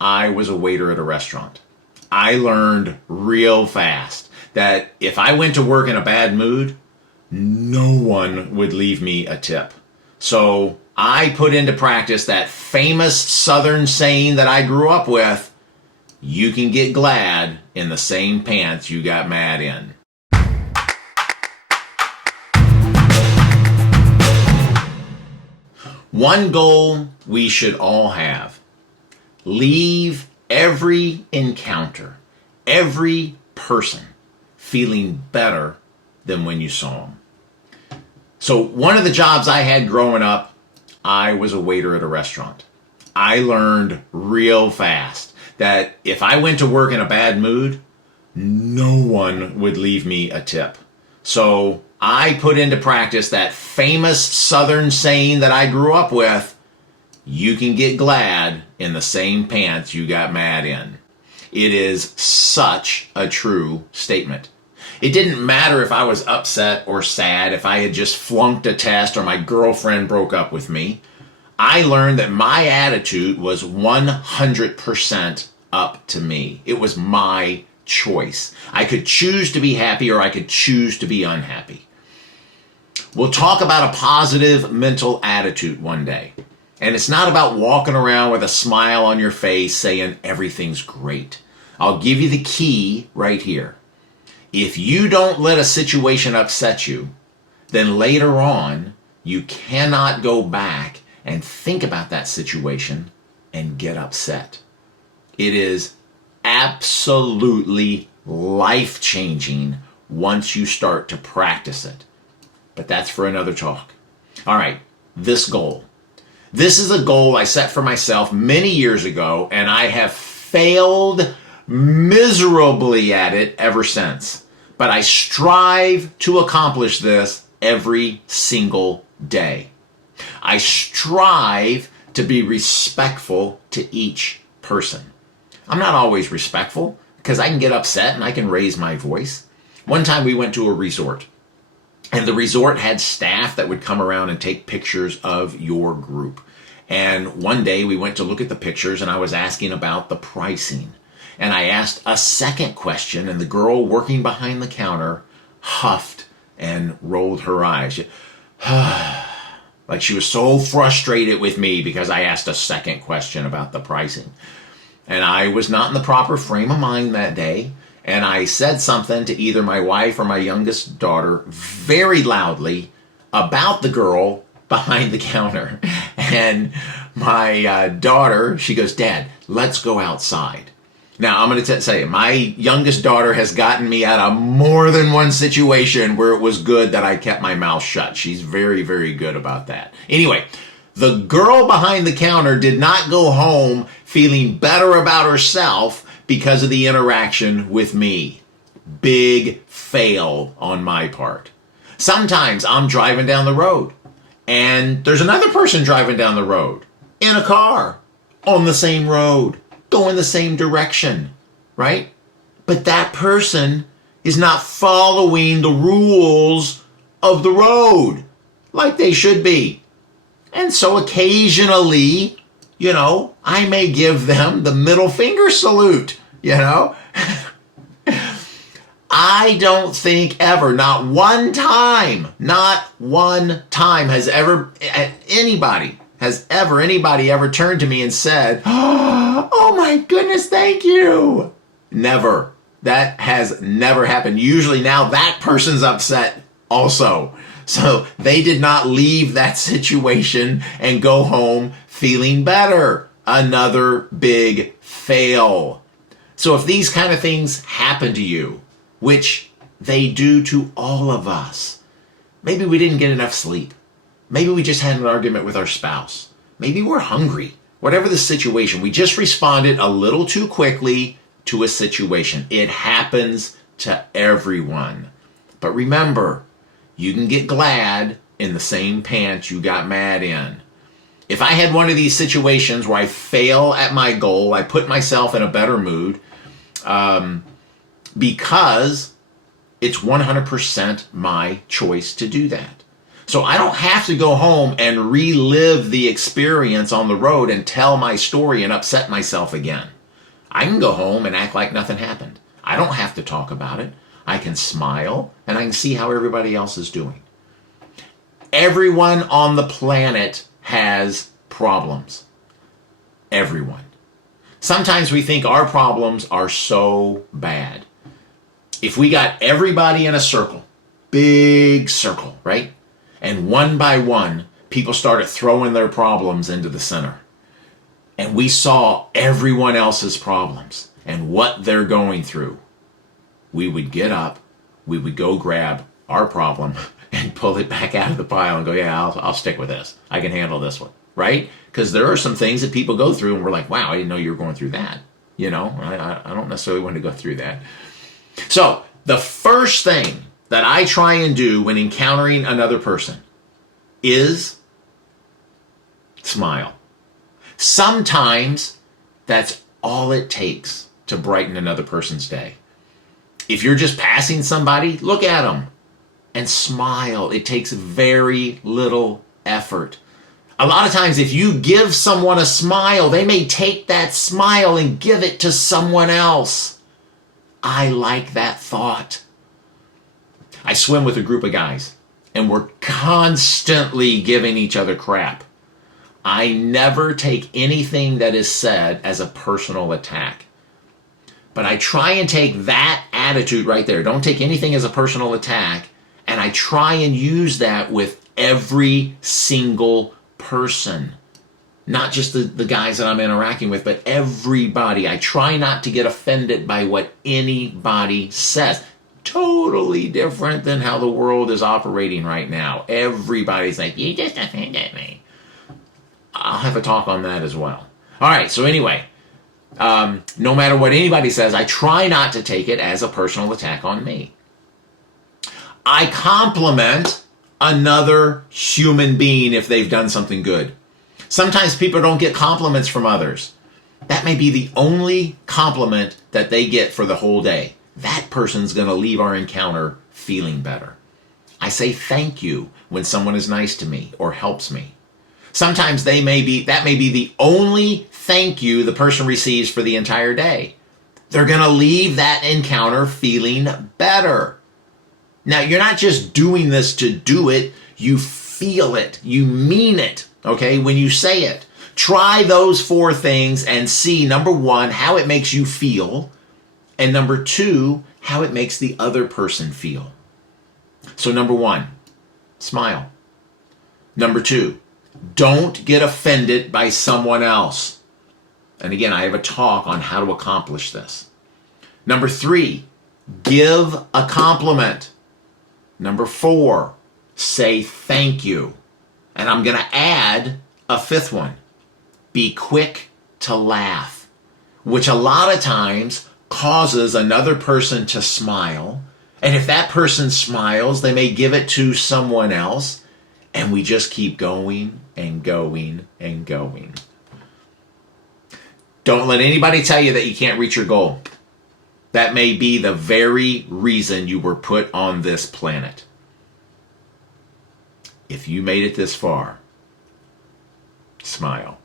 I was a waiter at a restaurant. I learned real fast that if I went to work in a bad mood, no one would leave me a tip. So I put into practice that famous Southern saying that I grew up with: you can get glad in the same pants you got mad in. One goal we should all have: leave every encounter, every person, feeling better than when you saw them. So one of the jobs I had growing up, I was a waiter at a restaurant. I learned real fast that if I went to work in a bad mood, no one would leave me a tip. So I put into practice that famous Southern saying that I grew up with: you can get glad in the same pants you got mad in. It is such a true statement. It didn't matter if I was upset or sad, if I had just flunked a test or my girlfriend broke up with me. I learned that my attitude was 100% up to me. It was my choice. I could choose to be happy or I could choose to be unhappy. We'll talk about a positive mental attitude one day. And it's not about walking around with a smile on your face saying everything's great. I'll give you the key right here. If you don't let a situation upset you, then later on, you cannot go back and think about that situation and get upset. It is absolutely life-changing once you start to practice it. But that's for another talk. All right, this goal. This is a goal I set for myself many years ago, and I have failed miserably at it ever since. But I strive to accomplish this every single day. I strive to be respectful to each person. I'm not always respectful because I can get upset and I can raise my voice. One time we went to a resort, and the resort had staff that would come around and take pictures of your group. And one day we went to look at the pictures and I was asking about the pricing. And I asked a second question, and the girl working behind the counter huffed and rolled her eyes. Like she was so frustrated with me because I asked a second question about the pricing. And I was not in the proper frame of mind that day. And I said something to either my wife or my youngest daughter very loudly about the girl behind the counter. And my daughter, she goes, "Dad, let's go outside." Now, I'm going to say, my youngest daughter has gotten me out of more than one situation where it was good that I kept my mouth shut. She's very, very good about that. Anyway, the girl behind the counter did not go home feeling better about herself because of the interaction with me. Big fail on my part. Sometimes I'm driving down the road and there's another person driving down the road in a car on the same road, going the same direction, right? But that person is not following the rules of the road like they should be. And so occasionally, I may give them the middle finger salute, I don't think ever, not one time has anybody ever turned to me and said, "Oh my goodness, thank you." Never. That has never happened. Usually now that person's upset also. So they did not leave that situation and go home feeling better. Another big fail. So if these kind of things happen to you, which they do to all of us, maybe we didn't get enough sleep. Maybe we just had an argument with our spouse. Maybe we're hungry. Whatever the situation, we just responded a little too quickly to a situation. It happens to everyone. But remember, you can get glad in the same pants you got mad in. If I had one of these situations where I fail at my goal, I put myself in a better mood, because it's 100% my choice to do that. So I don't have to go home and relive the experience on the road and tell my story and upset myself again. I can go home and act like nothing happened. I don't have to talk about it. I can smile and I can see how everybody else is doing. Everyone on the planet has problems. Everyone. Sometimes we think our problems are so bad. If we got everybody in a circle, big circle, right? And one by one, people started throwing their problems into the center. And we saw everyone else's problems and what they're going through. We would get up, we would go grab our problem and pull it back out of the pile and go, yeah, I'll stick with this. I can handle this one, right? Because there are some things that people go through and we're like, wow, I didn't know you were going through that. You know, I don't necessarily want to go through that. So the first thing that I try and do when encountering another person is smile. Sometimes that's all it takes to brighten another person's day. If you're just passing somebody, look at them and smile. It takes very little effort. A lot of times if you give someone a smile, they may take that smile and give it to someone else. I like that thought. I swim with a group of guys and we're constantly giving each other crap. I never take anything that is said as a personal attack. But I try and take that attitude right there. Don't take anything as a personal attack. And I try and use that with every single person. Not just the guys that I'm interacting with, but everybody. I try not to get offended by what anybody says. Totally different than how the world is operating right now. Everybody's like, you just offended me. I'll have a talk on that as well. All right, so anyway, no matter what anybody says, I try not to take it as a personal attack on me. I compliment another human being if they've done something good. Sometimes people don't get compliments from others. That may be the only compliment that they get for the whole day. That person's going to leave our encounter feeling better. I say thank you when someone is nice to me or helps me. Sometimes that may be the only thank you the person receives for the entire day. They're going to leave that encounter feeling better. Now, you're not just doing this to do it. You feel it. You mean it, okay, when you say it. Try those 4 things and see, number 1, how it makes you feel, and number 2, how it makes the other person feel. So number 1, smile. Number 2, don't get offended by someone else. And again, I have a talk on how to accomplish this. Number 3, give a compliment. Number 4, say thank you. And I'm going to add a 5th one. Be quick to laugh, which a lot of times causes another person to smile. And if that person smiles, they may give it to someone else. And we just keep going and going and going. Don't let anybody tell you that you can't reach your goal. That may be the very reason you were put on this planet. If you made it this far, smile.